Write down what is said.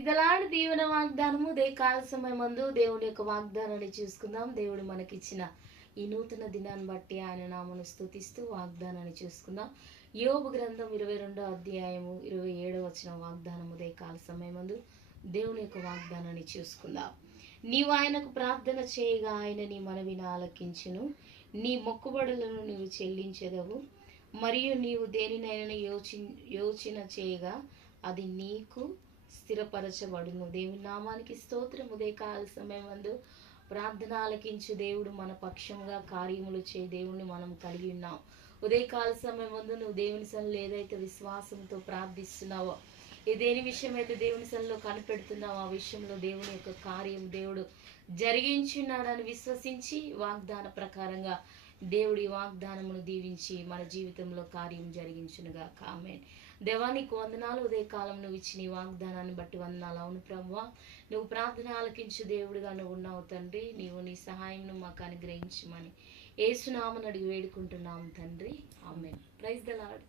Praise the lord. దీవెన వాగ్దానము కాల సమయమందు దేవుడి యొక్క వాగ్దానాన్ని చూసుకుందాం. దేవుడు మనకిచ్చిన ఈ నూతన దినాన్ని బట్టి ఆయన నామను స్తుతిస్తూ వాగ్దానాన్ని చూసుకుందాం. యోబు గ్రంథం 22వ అధ్యాయము 27వ వచనం వాగ్దానము కాల సమయమందు దేవుని యొక్క వాగ్దానాన్ని చూసుకుందాం. నీవు ఆయనకు ప్రార్థన చేయగా ఆయన నీ మనవిని ఆలకించును, నీ మొక్కుబడులను నీవు చెల్లించెదవు, మరియు నీవు దేనినైనా యోచన చేయగా అది నీకు స్థిరపరచబడును. దేవుని నామానికి స్తోత్రము. కాల సమయమందు ప్రార్థన ఆలకించు దేవుడు మన పక్షముగా కార్యములు చే దేవుణ్ణి మనం కలిగి ఉన్నాం. ఉదయకాల సమయమందు నువ్వు దేవుని సన్నిధిలో ఏదైతే విశ్వాసంతో ప్రార్థిస్తున్నావో, దేని విషయం అయితే దేవుని సన్నిధిలో కనిపెడుతున్నావో ఆ విషయంలో దేవుని యొక్క కార్యం దేవుడు జరిగించున్నాడని విశ్వసించి వాగ్దాన ప్రకారంగా దేవుడి వాగ్దానమును దీవించి మన జీవితంలో కార్యం జరిగించునుగా. ఆమేన్. దేవా నీకు వందనాలు. ఉదయకాలం నువ్వు ఇచ్చిన ఈ వాగ్దానాన్ని బట్టి వందనాలు. అవును ప్రభువా, నువ్వు ప్రార్థన ఆలకించు దేవుడిగా నువ్వు ఉన్నావు తండ్రి. నీవు నీ సహాయంను మాకు అనుగ్రహించమని యేసు నామమున అడిగి వేడుకుంటున్నాము తండ్రి. ఆమేన్. Praise the lord.